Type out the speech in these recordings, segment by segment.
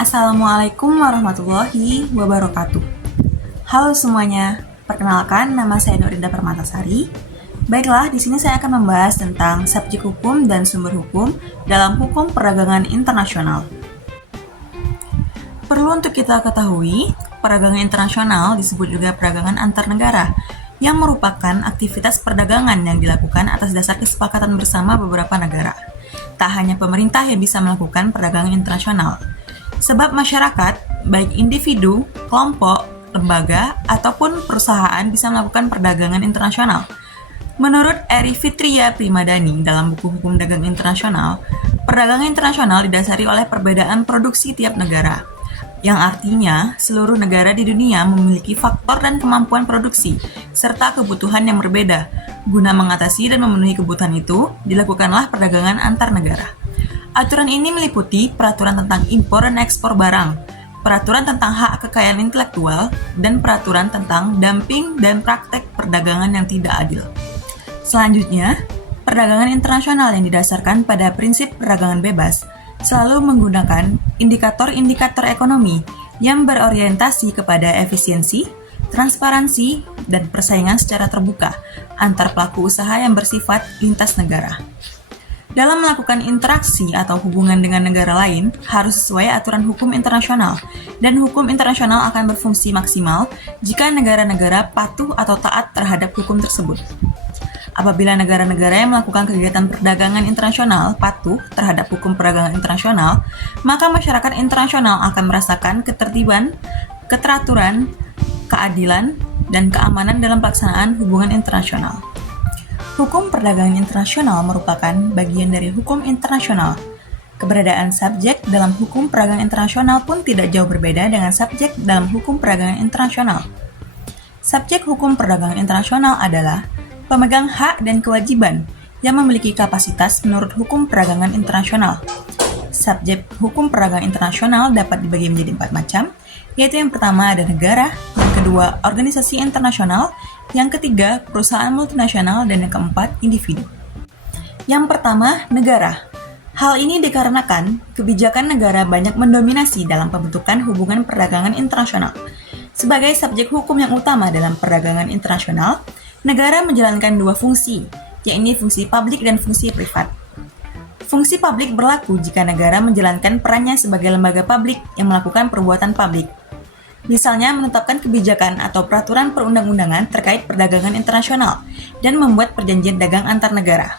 Assalamualaikum warahmatullahi wabarakatuh. Halo semuanya, perkenalkan nama saya Nurinda Permatasari. Baiklah, di sini saya akan membahas tentang subjek hukum dan sumber hukum dalam hukum perdagangan internasional. Perlu untuk kita ketahui, perdagangan internasional disebut juga perdagangan antar negara, yang merupakan aktivitas perdagangan yang dilakukan atas dasar kesepakatan bersama beberapa negara. Tak hanya pemerintah yang bisa melakukan perdagangan internasional, sebab masyarakat, baik individu, kelompok, lembaga, ataupun perusahaan bisa melakukan perdagangan internasional. Menurut Eri Fitria Primadani dalam buku Hukum Dagang Internasional, perdagangan internasional didasari oleh perbedaan produksi tiap negara, yang artinya seluruh negara di dunia memiliki faktor dan kemampuan produksi, serta kebutuhan yang berbeda. Guna mengatasi dan memenuhi kebutuhan itu, dilakukanlah perdagangan antar negara. Aturan ini meliputi peraturan tentang impor dan ekspor barang, peraturan tentang hak kekayaan intelektual, dan peraturan tentang dumping dan praktek perdagangan yang tidak adil. Selanjutnya, perdagangan internasional yang didasarkan pada prinsip perdagangan bebas selalu menggunakan indikator-indikator ekonomi yang berorientasi kepada efisiensi, transparansi, dan persaingan secara terbuka antar pelaku usaha yang bersifat lintas negara. Dalam melakukan interaksi atau hubungan dengan negara lain, harus sesuai aturan hukum internasional, dan hukum internasional akan berfungsi maksimal jika negara-negara patuh atau taat terhadap hukum tersebut. Apabila negara-negara yang melakukan kegiatan perdagangan internasional patuh terhadap hukum perdagangan internasional, maka masyarakat internasional akan merasakan ketertiban, keteraturan, keadilan, dan keamanan dalam pelaksanaan hubungan internasional. Hukum perdagangan internasional merupakan bagian dari hukum internasional. Keberadaan subjek dalam hukum perdagangan internasional pun tidak jauh berbeda dengan subjek dalam hukum perdagangan internasional. Subjek hukum perdagangan internasional adalah pemegang hak dan kewajiban yang memiliki kapasitas menurut hukum perdagangan internasional. Subjek hukum perdagangan internasional dapat dibagi menjadi 4 macam, yaitu yang pertama ada negara, yang kedua organisasi internasional, yang ketiga perusahaan multinasional, dan yang keempat individu. Yang pertama, negara. Hal ini dikarenakan kebijakan negara banyak mendominasi dalam pembentukan hubungan perdagangan internasional. Sebagai subjek hukum yang utama dalam perdagangan internasional, negara menjalankan dua fungsi, yakni fungsi publik dan fungsi privat. Fungsi publik berlaku jika negara menjalankan perannya sebagai lembaga publik yang melakukan perbuatan publik. Misalnya menetapkan kebijakan atau peraturan perundang-undangan terkait perdagangan internasional dan membuat perjanjian dagang antar negara.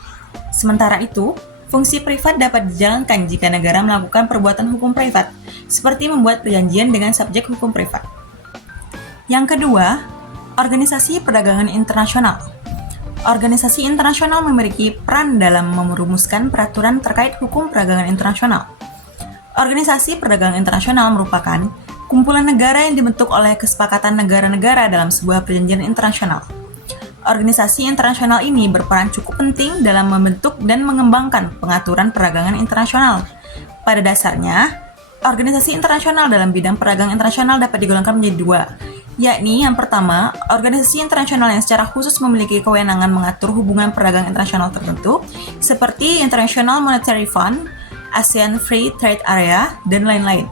Sementara itu, fungsi privat dapat dijalankan jika negara melakukan perbuatan hukum privat, seperti membuat perjanjian dengan subjek hukum privat. Yang kedua, organisasi perdagangan internasional. Organisasi internasional memiliki peran dalam merumuskan peraturan terkait hukum perdagangan internasional. Organisasi perdagangan internasional merupakan kumpulan negara yang dibentuk oleh kesepakatan negara-negara dalam sebuah perjanjian internasional. Organisasi internasional ini berperan cukup penting dalam membentuk dan mengembangkan pengaturan perdagangan internasional. Pada dasarnya, organisasi internasional dalam bidang perdagangan internasional dapat digolongkan menjadi dua, yakni yang pertama, organisasi internasional yang secara khusus memiliki kewenangan mengatur hubungan perdagangan internasional tertentu, seperti International Monetary Fund, ASEAN Free Trade Area, dan lain-lain.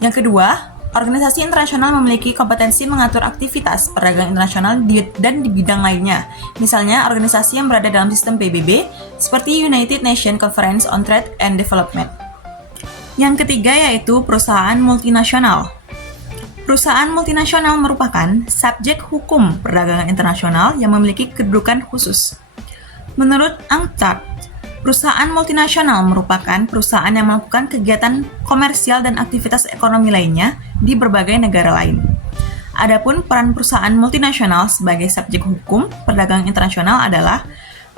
Yang kedua, organisasi internasional memiliki kompetensi mengatur aktivitas perdagangan internasional dan di bidang lainnya, misalnya organisasi yang berada dalam sistem PBB, seperti United Nations Conference on Trade and Development. Yang ketiga yaitu perusahaan multinasional. Perusahaan multinasional merupakan subjek hukum perdagangan internasional yang memiliki kedudukan khusus. Menurut UNCTAD, perusahaan multinasional merupakan perusahaan yang melakukan kegiatan komersial dan aktivitas ekonomi lainnya di berbagai negara lain. Adapun peran perusahaan multinasional sebagai subjek hukum perdagangan internasional adalah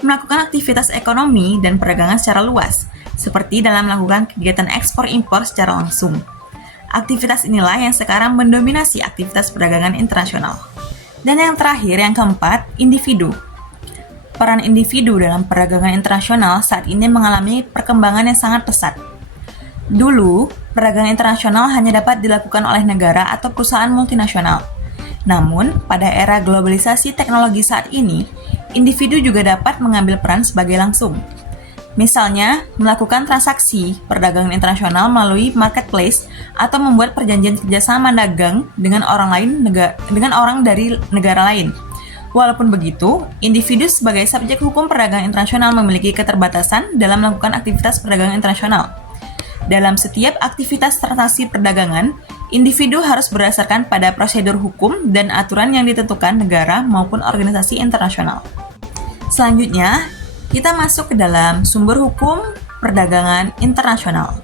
melakukan aktivitas ekonomi dan perdagangan secara luas, seperti dalam melakukan kegiatan ekspor-impor secara langsung. Aktivitas inilah yang sekarang mendominasi aktivitas perdagangan internasional. Dan yang terakhir, yang keempat, individu. Peran individu dalam perdagangan internasional saat ini mengalami perkembangan yang sangat pesat. Dulu, perdagangan internasional hanya dapat dilakukan oleh negara atau perusahaan multinasional. Namun, pada era globalisasi teknologi saat ini, individu juga dapat mengambil peran sebagai langsung. Misalnya, melakukan transaksi perdagangan internasional melalui marketplace atau membuat perjanjian kerjasama dagang dengan orang dari negara lain. Walaupun begitu, individu sebagai subjek hukum perdagangan internasional memiliki keterbatasan dalam melakukan aktivitas perdagangan internasional. Dalam setiap aktivitas transaksi perdagangan, individu harus berdasarkan pada prosedur hukum dan aturan yang ditentukan negara maupun organisasi internasional. Selanjutnya, kita masuk ke dalam sumber hukum perdagangan internasional.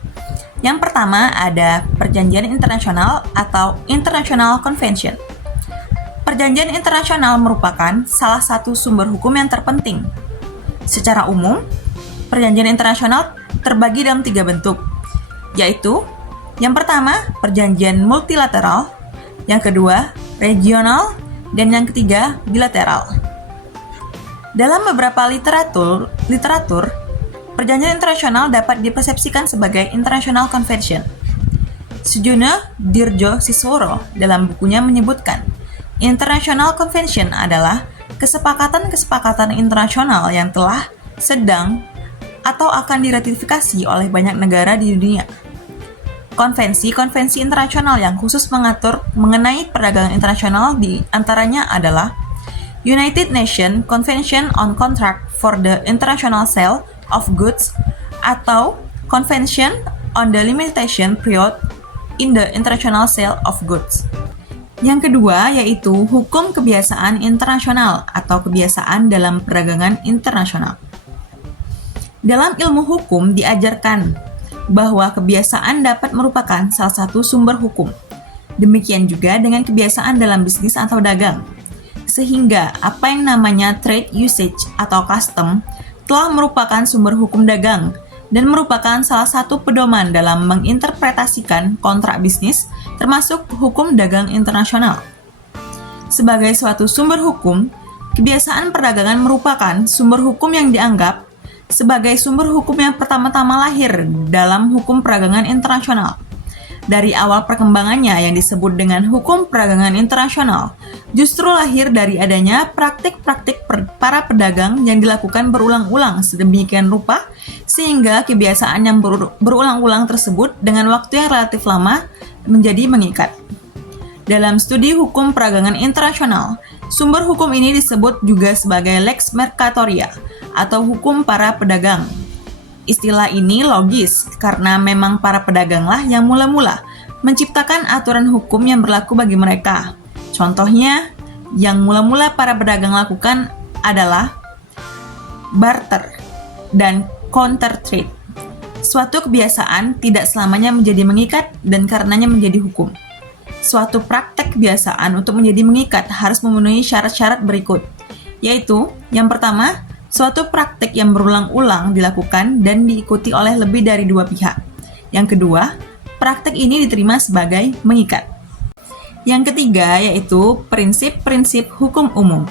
Yang pertama ada perjanjian internasional atau International Convention. Perjanjian internasional merupakan salah satu sumber hukum yang terpenting. Secara umum, perjanjian internasional terbagi dalam 3 bentuk, yaitu yang pertama, perjanjian multilateral, yang kedua, regional, dan yang ketiga, bilateral. Dalam beberapa literatur, perjanjian internasional dapat dipersepsikan sebagai International Convention. Sujono Dirjo-Sisworo dalam bukunya menyebutkan, International Convention adalah kesepakatan-kesepakatan internasional yang telah, sedang, atau akan diratifikasi oleh banyak negara di dunia. Konvensi-konvensi internasional yang khusus mengatur mengenai perdagangan internasional di antaranya adalah United Nations Convention on Contract for the International Sale of Goods atau Convention on the Limitation Period in the International Sale of Goods. Yang kedua yaitu hukum kebiasaan internasional atau kebiasaan dalam perdagangan internasional. Dalam ilmu hukum diajarkan bahwa kebiasaan dapat merupakan salah satu sumber hukum. Demikian juga dengan kebiasaan dalam bisnis atau dagang. Sehingga apa yang namanya trade usage atau custom telah merupakan sumber hukum dagang dan merupakan salah satu pedoman dalam menginterpretasikan kontrak bisnis termasuk hukum dagang internasional. Sebagai suatu sumber hukum, kebiasaan perdagangan merupakan sumber hukum yang dianggap sebagai sumber hukum yang pertama-tama lahir dalam hukum perdagangan internasional. Dari awal perkembangannya yang disebut dengan hukum perdagangan internasional, justru lahir dari adanya praktik-praktik para pedagang yang dilakukan berulang-ulang sedemikian rupa, sehingga kebiasaan yang berulang-ulang tersebut dengan waktu yang relatif lama menjadi mengikat. Dalam studi hukum perdagangan internasional, sumber hukum ini disebut juga sebagai lex mercatoria atau hukum para pedagang. Istilah ini logis karena memang para pedaganglah yang mula-mula menciptakan aturan hukum yang berlaku bagi mereka. Contohnya, yang mula-mula para pedagang lakukan adalah barter dan counter trade. Suatu kebiasaan tidak selamanya menjadi mengikat dan karenanya menjadi hukum. Suatu praktek kebiasaan untuk menjadi mengikat harus memenuhi syarat-syarat berikut, yaitu yang pertama, suatu praktik yang berulang-ulang dilakukan dan diikuti oleh lebih dari 2 pihak. Yang kedua, praktik ini diterima sebagai mengikat. Yang ketiga yaitu prinsip-prinsip hukum umum.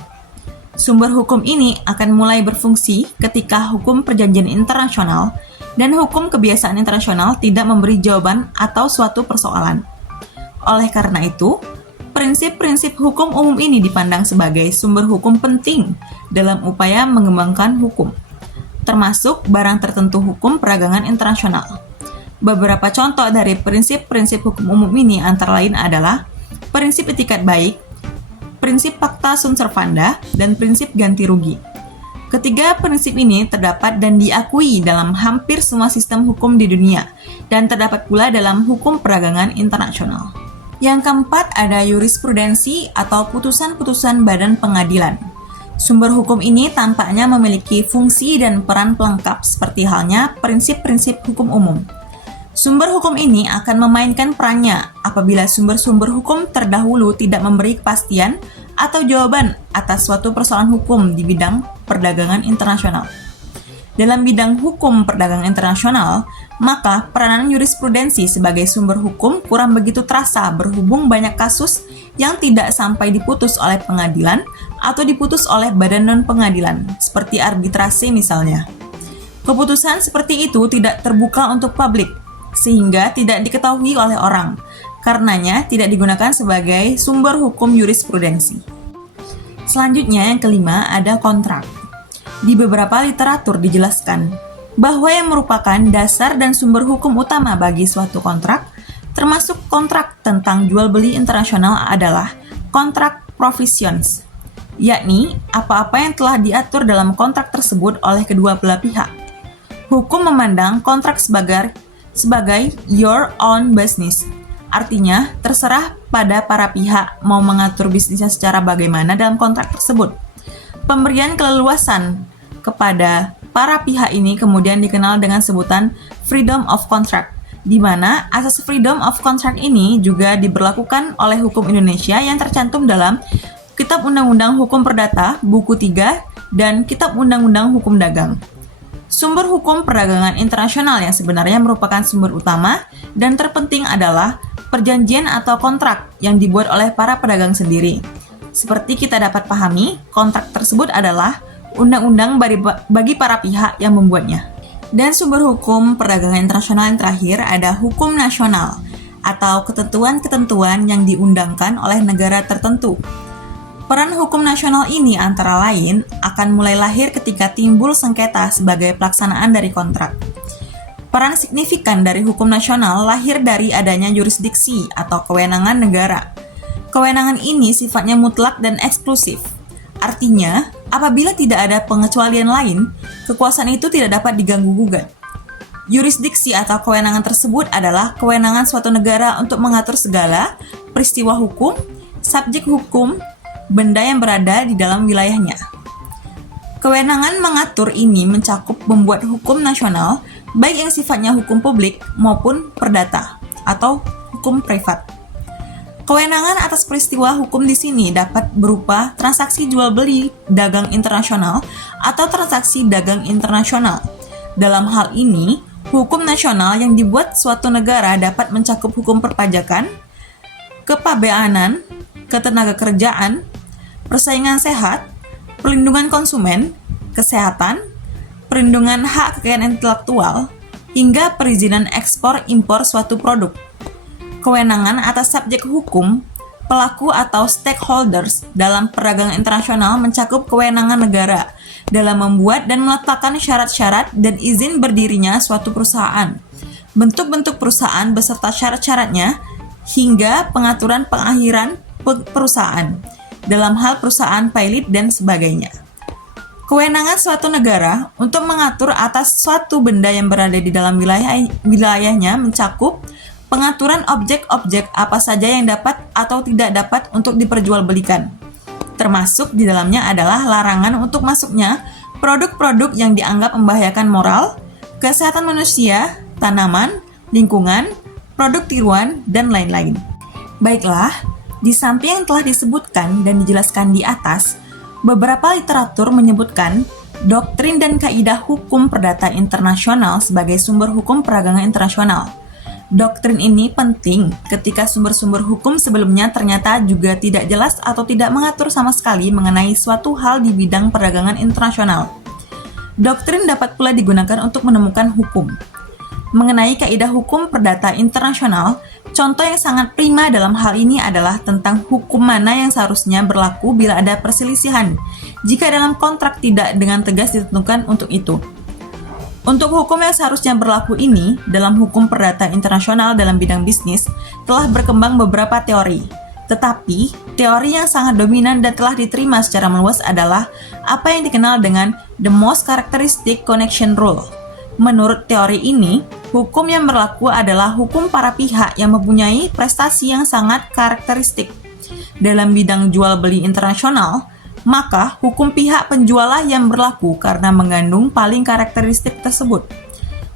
Sumber hukum ini akan mulai berfungsi ketika hukum perjanjian internasional dan hukum kebiasaan internasional tidak memberi jawaban atau suatu persoalan. Oleh karena itu, prinsip-prinsip hukum umum ini dipandang sebagai sumber hukum penting dalam upaya mengembangkan hukum, termasuk barang tertentu hukum perdagangan internasional. Beberapa contoh dari prinsip-prinsip hukum umum ini antara lain adalah prinsip etikat baik, prinsip pacta sunt servanda, dan prinsip ganti rugi. Ketiga prinsip ini terdapat dan diakui dalam hampir semua sistem hukum di dunia, dan terdapat pula dalam hukum perdagangan internasional. Yang keempat ada jurisprudensi atau putusan-putusan badan pengadilan. Sumber hukum ini tampaknya memiliki fungsi dan peran pelengkap seperti halnya prinsip-prinsip hukum umum. Sumber hukum ini akan memainkan perannya apabila sumber-sumber hukum terdahulu tidak memberi kepastian atau jawaban atas suatu persoalan hukum di bidang perdagangan internasional. Dalam bidang hukum perdagangan internasional, maka peranan jurisprudensi sebagai sumber hukum kurang begitu terasa berhubung banyak kasus yang tidak sampai diputus oleh pengadilan atau diputus oleh badan non-pengadilan, seperti arbitrase misalnya. Keputusan seperti itu tidak terbuka untuk publik, sehingga tidak diketahui oleh orang, karenanya tidak digunakan sebagai sumber hukum jurisprudensi. Selanjutnya yang kelima ada kontrak. Di beberapa literatur dijelaskan, bahwa yang merupakan dasar dan sumber hukum utama bagi suatu kontrak, termasuk kontrak tentang jual beli internasional adalah kontrak provisions, yakni apa-apa yang telah diatur dalam kontrak tersebut oleh kedua belah pihak. Hukum memandang kontrak sebagai your own business, artinya terserah pada para pihak mau mengatur bisnisnya secara bagaimana dalam kontrak tersebut. Pemberian keleluasan kepada para pihak ini kemudian dikenal dengan sebutan freedom of contract, di mana asas freedom of contract ini juga diberlakukan oleh hukum Indonesia yang tercantum dalam Kitab Undang-Undang Hukum Perdata, Buku 3, dan Kitab Undang-Undang Hukum Dagang. Sumber hukum perdagangan internasional yang sebenarnya merupakan sumber utama dan terpenting adalah perjanjian atau kontrak yang dibuat oleh para pedagang sendiri. Seperti kita dapat pahami, kontrak tersebut adalah undang-undang bagi para pihak yang membuatnya. Dan sumber hukum perdagangan internasional yang terakhir ada hukum nasional atau ketentuan-ketentuan yang diundangkan oleh negara tertentu. Peran hukum nasional ini antara lain akan mulai lahir ketika timbul sengketa sebagai pelaksanaan dari kontrak. Peran signifikan dari hukum nasional lahir dari adanya yurisdiksi atau kewenangan negara. Kewenangan ini sifatnya mutlak dan eksklusif. Artinya, apabila tidak ada pengecualian lain, kekuasaan itu tidak dapat diganggu-gugat. Yurisdiksi atau kewenangan tersebut adalah kewenangan suatu negara untuk mengatur segala peristiwa hukum, subjek hukum, benda yang berada di dalam wilayahnya. Kewenangan mengatur ini mencakup membuat hukum nasional, baik yang sifatnya hukum publik maupun perdata atau hukum privat. Kewenangan atas peristiwa hukum di sini dapat berupa transaksi jual beli dagang internasional atau transaksi dagang internasional. Dalam hal ini, hukum nasional yang dibuat suatu negara dapat mencakup hukum perpajakan, kepabeanan, ketenagakerjaan, persaingan sehat, perlindungan konsumen, kesehatan, perlindungan hak kekayaan intelektual, hingga perizinan ekspor-impor suatu produk. Kewenangan atas subjek hukum, pelaku atau stakeholders dalam perdagangan internasional mencakup kewenangan negara dalam membuat dan meletakkan syarat-syarat dan izin berdirinya suatu perusahaan, bentuk-bentuk perusahaan beserta syarat-syaratnya, hingga pengaturan pengakhiran perusahaan dalam hal perusahaan pilot dan sebagainya. Kewenangan suatu negara untuk mengatur atas suatu benda yang berada di dalam wilayahnya mencakup pengaturan objek-objek apa saja yang dapat atau tidak dapat untuk diperjualbelikan. Termasuk di dalamnya adalah larangan untuk masuknya produk-produk yang dianggap membahayakan moral, kesehatan manusia, tanaman, lingkungan, produk tiruan, dan lain-lain. Baiklah, di samping yang telah disebutkan dan dijelaskan di atas, beberapa literatur menyebutkan doktrin dan kaidah hukum perdata internasional sebagai sumber hukum perdagangan internasional. Doktrin ini penting ketika sumber-sumber hukum sebelumnya ternyata juga tidak jelas atau tidak mengatur sama sekali mengenai suatu hal di bidang perdagangan internasional. Doktrin dapat pula digunakan untuk menemukan hukum. Mengenai kaidah hukum perdata internasional, contoh yang sangat prima dalam hal ini adalah tentang hukum mana yang seharusnya berlaku bila ada perselisihan, jika dalam kontrak tidak dengan tegas ditentukan untuk itu. Untuk hukum yang seharusnya berlaku ini, dalam hukum perdata internasional dalam bidang bisnis, telah berkembang beberapa teori. Tetapi, teori yang sangat dominan dan telah diterima secara meluas adalah apa yang dikenal dengan the most characteristic connection rule. Menurut teori ini, hukum yang berlaku adalah hukum para pihak yang mempunyai prestasi yang sangat karakteristik. Dalam bidang jual beli internasional, maka hukum pihak penjualah yang berlaku karena mengandung paling karakteristik tersebut.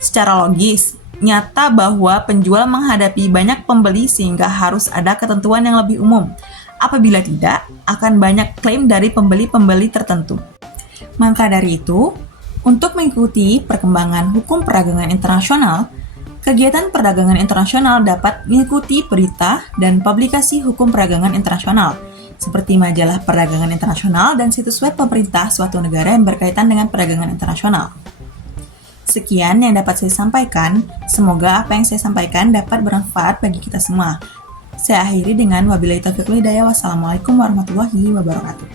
Secara logis, nyata bahwa penjual menghadapi banyak pembeli sehingga harus ada ketentuan yang lebih umum. Apabila tidak, akan banyak klaim dari pembeli-pembeli tertentu. Maka dari itu, untuk mengikuti perkembangan hukum perdagangan internasional, kegiatan perdagangan internasional dapat mengikuti berita dan publikasi hukum perdagangan internasional, seperti majalah perdagangan internasional dan situs web pemerintah suatu negara yang berkaitan dengan perdagangan internasional. Sekian yang dapat saya sampaikan, semoga apa yang saya sampaikan dapat bermanfaat bagi kita semua. Saya akhiri dengan wabillahi taufiq wal hidayah. Wassalamualaikum warahmatullahi wabarakatuh.